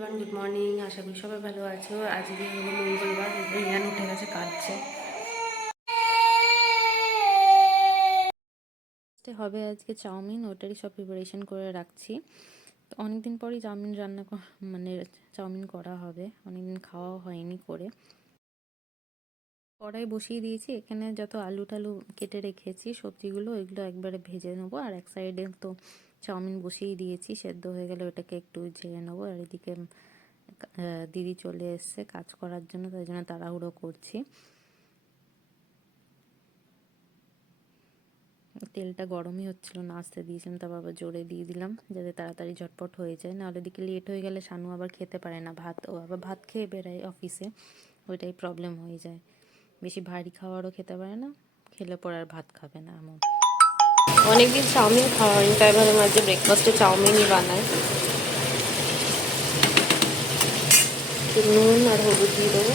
Everyone, good morning. আশা করি সবাই ভালো আছো। আজকে হলো মঙ্গলবার, রিয়ান উঠে গেছে, কাঁদছে। হবে আজকে চাউমিন, ওটারই সব প্রিপারেশন করে রাখছি। তো অনেকদিন পরই চাউমিন মানে চাউমিন করা হবে, অনেকদিন খাওয়া হয়নি করে। কড়াই বসিয়ে দিয়েছি, এখানে যত আলু টালু কেটে রেখেছি সবজিগুলো, এগুলো একবারে ভেজে নেবো। আর এক সাইডে তো চাউমিন বসিয়ে দিয়েছি, সেদ্ধ হয়ে গেলে ওটাকে একটু ঝেড়ে নেবো। আর এদিকে দিদি চলে এসছে কাজ করার জন্য, তাই জন্য তাড়াহুড়ো করছি। তেলটা গরমই হচ্ছিল না, আসতে দিয়েছিলাম, তারপর আবার জোরে দিয়ে দিলাম যাতে তাড়াতাড়ি ঝটপট হয়ে যায়। নাহলে দিকে লেট হয়ে গেলে শানু আবার খেতে পারে না ভাত, ও আবার ভাত খেয়ে বেড়ায় অফিসে, ওইটাই প্রবলেম হয়ে যায়। বেশি ভারী খাবারও খেতে পারে না, খেলে পর আর ভাত খাবে না এমন। অনেকদিন চাউমিন খাওয়া হয়নি, তাই ভাবলাম আজকে ব্রেকফাস্টে চাউমিনই বানায়। নুন আর হলুদ দিয়ে দেবো।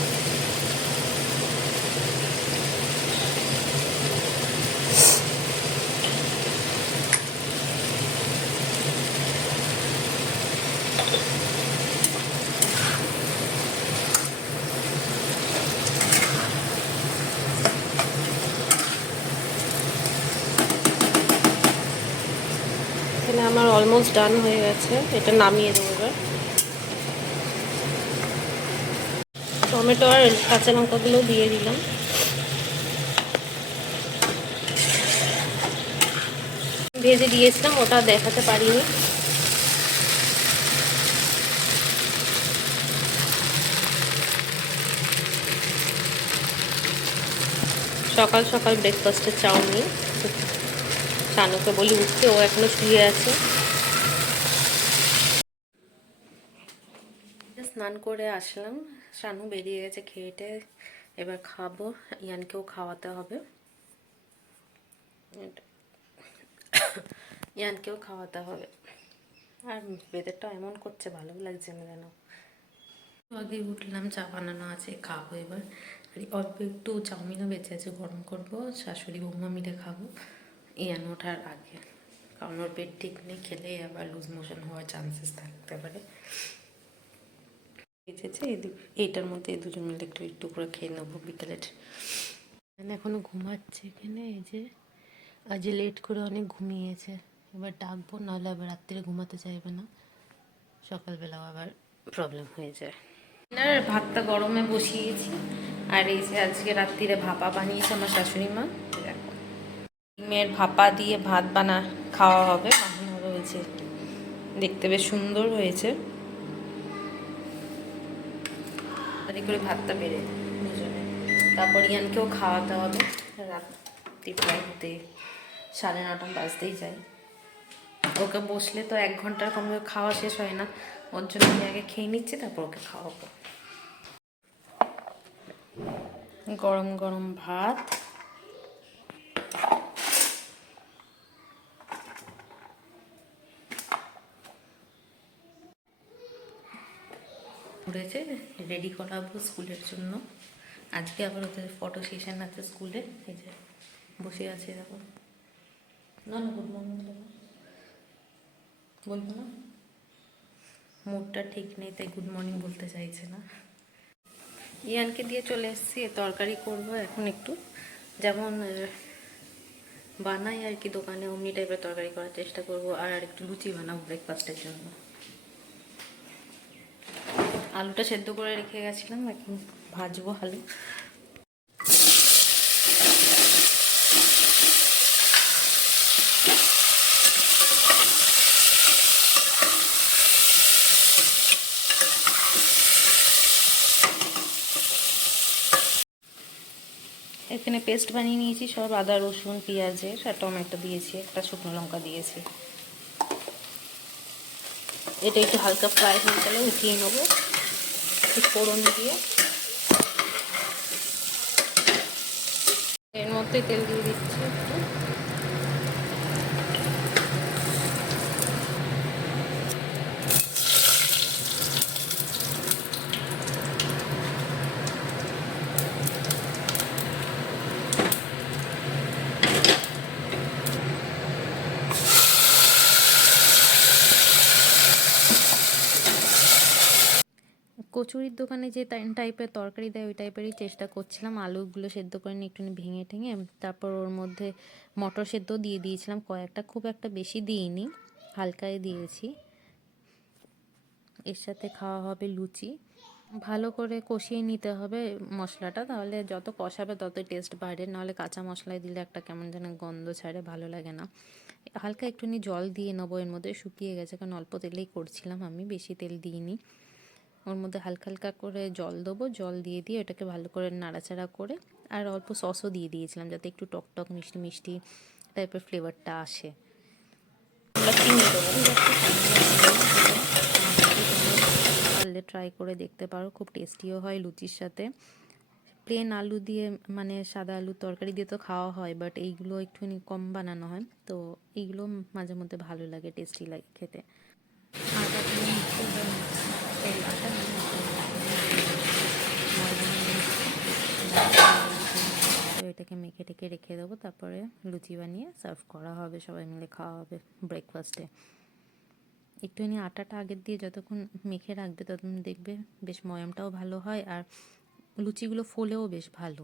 এখানে আমার অলমোস্ট ডান হয়ে গেছে, এটা নামিয়ে দেবো এবার। টমেটো আর কাঁচা লঙ্কাগুলো দিয়ে দিলাম। ভেজে দিয়েছিলাম, ওটা দেখাতে পারিনি। সকাল সকাল ব্রেকফাস্টে চাউমিন। শানুকে বলি উঠতে, ও এখনো শুয়ে আছে। স্নান করে আসলাম, শানু বেরিয়ে গেছে খেয়েটে, এবার খাবো। ইয়ানকেও খাওয়াতে হবে, ইয়ানকেও খাওয়াতে হবে। আর ওয়েদারটা এমন করছে, ভালো লাগছে না যেন। আগে উঠলাম, চা বানানো আছে, খাবো এবার। আর অল্প একটু চাউমিনও বেঁচে আছে, গরম করবো, শাশুড়ি বৌমা মিলে খাবো ইয়ান ওঠার আগে। কারণ ওর পেট ঠিক নেই, খেলে আবার লুজ মোশন হওয়ার চান্সেস থাকতে পারে। বেঁচেছে, এইটার মধ্যে এই দুজন মিলে একটু একটু করে খেয়ে নেবো বিকেলের। এখনো ঘুমাচ্ছে এখানে, এই যে আজ লেট করে অনেক ঘুমিয়েছে। এবার ডাকবো, নাহলে আবার রাত্রিরে ঘুমাতে চাইবে না, সকালবেলাও আবার প্রবলেম হয়ে যায়। আর ভাতটা গরমে বসিয়েছি, আর এই যে আজকে রাত্রিরে ভাপা বানিয়েছে আমার শাশুড়ি মা। ডিমের ভাপা দিয়ে ভাত খাওয়া হবে, বানানো রয়েছে, দেখতে বেশ সুন্দর হয়েছে। তাড়াতাড়ি করে ভাতটা বেড়ে দুজনে, তারপর ইয়ানকেও খাওয়াতে হবে। রাত্রি প্রায় হতে 9:30 বাজতেই যায়। ওকে বসলে তো 1 ঘন্টার কম খাওয়া শেষ হয় না, ওর জন্য আমি আগে খেয়ে নিচ্ছি, তারপর ওকে খাওয়াবো। গরম গরম ভাত, উঠেছে, রেডি করাবো স্কুলের জন্য। আজকে আবার ওদের ফটো সেশন আছে স্কুলে, এই যে বসে আছে দেখো। না না, গুড মর্নিং বলবো না, মুডটা ঠিক নেই, তাই গুড মর্নিং বলতে চাইছে না। ইয়ানকে দিয়ে চলে এসেছি, তরকারি করবো এখন একটু, যেমন বানাই আর কি দোকানে, অমনি টাইপের তরকারি করার চেষ্টা করবো। আর একটু লুচি বানাবো ব্রেকফাস্টের জন্য। আলুটা সেদ্ধ করে রেখে গেছিলাম, এখন ভাজবো আলু। এখানে পেস্ট বানিয়ে নিয়েছি সব, আদা রসুন পেঁয়াজের, আর টমেটো দিয়েছি, একটা শুকনো লঙ্কা দিয়েছি। এটা একটু হালকা ফ্রাই হয়ে গেলে উঠিয়ে নেবো একটু ফোড়ন দিয়ে। এর মধ্যে তেল দিয়ে দিচ্ছি একটু। কচুরির দোকানে যে টাইপের তরকারি দেয় ওই টাইপেরই চেষ্টা করছিলাম। আলুগুলো সেদ্ধ করে নিয়ে একটুখানি ভেঙে ঠেঙে তারপর ওর মধ্যে মটর সেদ্ধ দিয়ে দিয়েছিলাম কয়েকটা, খুব একটা বেশি দিইনি, হালকাই দিয়েছি। এর সাথে খাওয়া হবে লুচি। ভালো করে কষিয়ে নিতে হবে মশলাটা, তাহলে যত কষাবে তত টেস্ট বাড়ে, নাহলে কাঁচা মশলায় দিলে একটা কেমন যেন গন্ধ ছাড়ে, ভালো লাগে না। হালকা একটুখানি জল দিয়ে নেবো, এর মধ্যে শুকিয়ে গেছে কারণ অল্প তেলেই করছিলাম আমি, বেশি তেল দিইনি। ওর মধ্যে হালকা হালকা করে জল দেবো, জল দিয়ে দিয়ে ওটাকে ভালো করে নাড়াচাড়া করে আর অল্প সসও দিয়ে দিয়েছিলাম যাতে একটু টক টক মিষ্টি মিষ্টি টাইপের ফ্লেভারটা আসে। পারলে ট্রাই করে দেখতে পারো, খুব টেস্টিও হয় লুচির সাথে। প্লেন আলু দিয়ে মানে সাদা আলুর তরকারি দিয়ে তো খাওয়া হয়, বাট এইগুলো একটুখানি কম বানানো হয়, তো এইগুলো মাঝে মধ্যে ভালো লাগে, টেস্টি লাগে খেতে। এটাকে মেখে টেকে রেখে দেবো, তারপরে লুচি বানিয়ে সার্ভ করা হবে, সবাই মিলে খাওয়া হবে ব্রেকফাস্টে। একটুখানি আটাটা আগের দিয়ে যতক্ষণ মেখে রাখবে ততক্ষণ দেখবে বেশ ময়ামটাও ভালো হয় আর লুচিগুলো ফোলেও বেশ ভালো।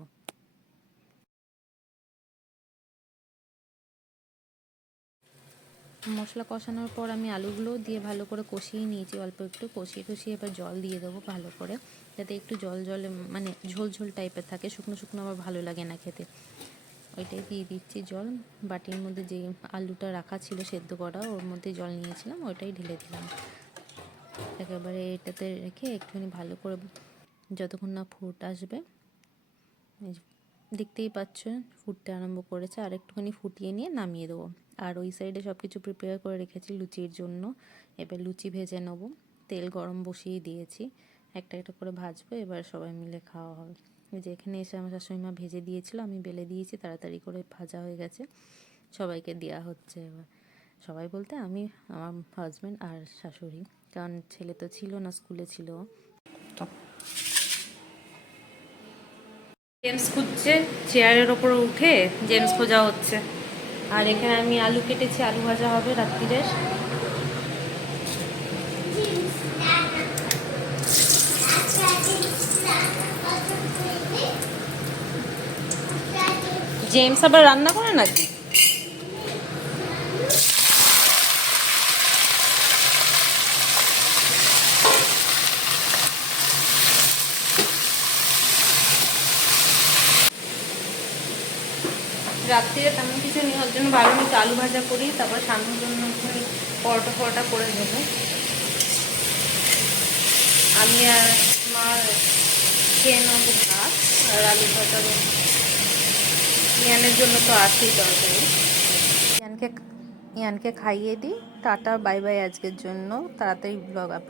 মশলা কষানোর পর আমি আলুগুলোও দিয়ে ভালো করে কষিয়ে নিয়েছি, অল্প একটু কষিয়ে টষিয়ে এবার জল দিয়ে দেবো ভালো করে, যাতে একটু জল জলে মানে ঝোল ঝোল টাইপের থাকে, শুকনো শুকনো আমার ভালো লাগে না খেতে। ওইটাই দিয়ে দিচ্ছি জল, বাটির মধ্যে যে আলুটা রাখা ছিল সেদ্ধ করা ওর মধ্যে জল নিয়েছিলাম ওইটাই ঢেলে দিলাম। একেবারে এটাতে রেখে একটুখানি ভালো করে যতক্ষণ না ফুট আসবে, দেখতেই পাচ্ছ ফুটতে আরম্ভ করেছে, আর একটুখানি ফুটিয়ে নিয়ে নামিয়ে দেবো। আর ওই সাইডে সব কিছু প্রিপেয়ার করে রেখেছি লুচির জন্য, এবার লুচি ভেজে নেবো, তেল গরম বসিয়ে দিয়েছি, একটা একটা করে ভাজবো, এবার সবাই মিলে খাওয়া হবে। যে এখানে এসে আমার শাশুড়ি মা ভেজে দিয়েছিল, আমি বেলে দিয়েছি, তাড়াতাড়ি করে ভাজা হয়ে গেছে, সবাইকে দেওয়া হচ্ছে। এবার সবাই বলতে আমি, আমার হাজব্যান্ড আর শাশুড়ি, কারণ ছেলে তো ছিল না, স্কুলে ছিল। জেমস খুঁজছে, চেয়ারের ওপরে উঠে জেমস খোঁজা হচ্ছে। আর এখানে আমি আলু কেটেছি, আলু ভাজা হবে রাত্রিরের। জেমস আবার রান্না করে নাকি? রাত্রিরে তেমন কিছু নেওয়ার জন্য ভালো একটু আলু ভাজা করি, তারপর সামনের জন্য একটুখানি পরোটা ফরোটা করে দেবো। আমি আর মা খেয়ে নেবো ভাত আর আলু ভাজা। ইয়ানের জন্য তো আছেই তরকারি। ইয়ানকে খাইয়ে দিই, টাটা বাই বাই আজকের জন্য, তাড়াতাড়ি ব্লগ